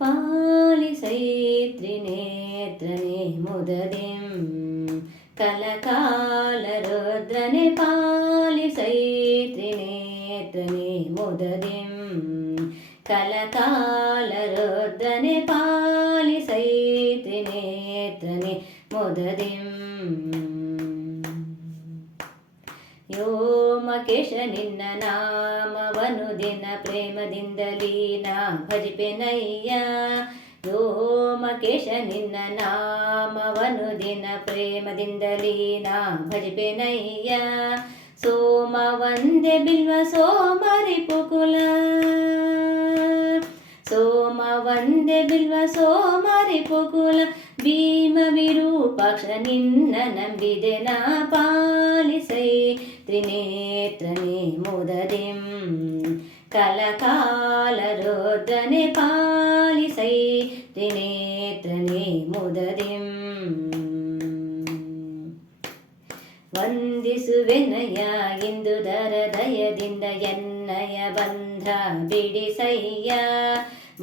పాలిసై త్రినేత్రనే ముదదిం కలకాల రుద్రనే పాలిసై త్రినేత్రనే ముదదిం. ಉಮಕೇಶ ನಿನ್ನ ನಾಮವನು ದಿನ ಪ್ರೇಮದಿಂದಲೀನಾ ಭಜಿಪೆನಯ್ಯ ಯೋಮಕೇಶ ನಿನ್ನ ನಾಮವನು ದಿನ ಪ್ರೇಮದಿಂದಲೀನಾ ಭಜಿಪೆನಯ್ಯ ಸೋಮ ವಂದೆ ಬಿಲ್ವ ಸೋಮರಿ ಪುಕುಲ ಸೋಮ ವಂದೆ ಬಿಲ್ವ ಸೋಮರಿ ಪುಕುಲ ಭೀಮ ವಿರೂಪಾಕ್ಷ ನಿನ್ನ ನಂಬಿದೆ ನಾ ಪಾಲಿಸೈ ತ್ರಿನೇ ಕಲಕಾಲ ರುದ್ರನೆ ಪಾಲಿಸೈ ತ್ರಿನೇತ್ರನೇ ಮುದದಿಂ ವಂದಿಸುವೆನಯ ಇಂದು ದರದಯದಿಂದ ಎನ್ನಯ ಬಂಧ ಬಿಡಿಸಯ್ಯ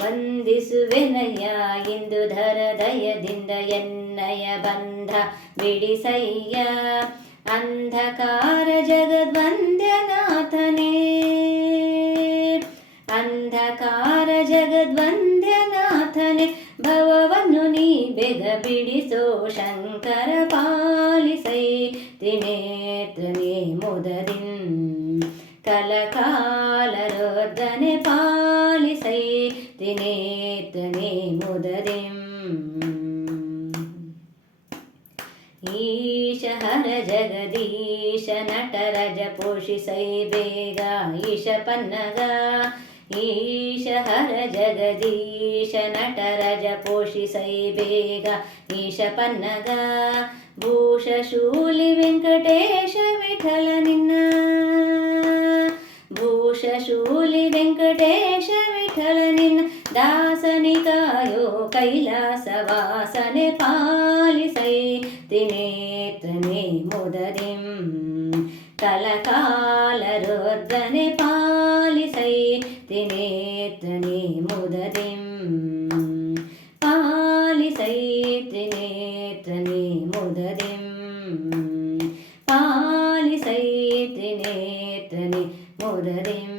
ವಂದಿಸುವೆನಯ ಇಂದು ದರದಯದಿಂದ ಎನ್ನಯ ಬಂಧ ಬಿಡಿಸಯ್ಯ ಅಂಧಕಾರ ಜಗದ್ವಂದ್ಯನಾಥನೇ ಅಂಧಕಾರ ಜಗದ್ವಂದ್ಯನಾಥನೇ ಭವವನ್ನು ನೀ ಬೆಗ ಬಿಡಿಸೋ ಶಂಕರ ಪಾಲಿಸೈ ತ್ರಿನೇತ್ರನೇ ಮುದದಿನ್ ಕಲಕಾಲ ರುದ್ರನೆ ಪಾಲಿಸೈ ತ್ರಿನೇತ್ರನೇ ಮುದದಿಂ ಈಶ ಹರ ಜಗದೀಶ ನಟರಜ ಪೋಷಿಸೈ ಬೇಗ ಈಶ ಪನ್ನಗ ಈಶ ಹರ ಜಗದೀಶ ನಟರಜ ಪೋಷಿಸೈ ಬೇಗ ಈಶ ಪನ್ನಗ ಭೂಷ ಶೂಲಿ ವೆಂಕಟೇಶ ವಿಠಲ ನಿನ್ನ ಭೂಷ ಶೂಲಿ ವೆಂಕಟೇಶ ವಿಠಲ ನಿನ್ನ ದಾಸನಿಕಾಯೋ ಕೈಲಾಸ ವಾಸನೆ ಪಾಲಿಸೈ ತ್ರಿನೇತ್ರನೇ ಮುದದಿಂ ಕಲಕಾಲ ರುದ್ರನೆ தினேத்தனே முததிம் பாலிசை தினேத்தனே முததிம் பாலிசை தினேத்தனே முததிம்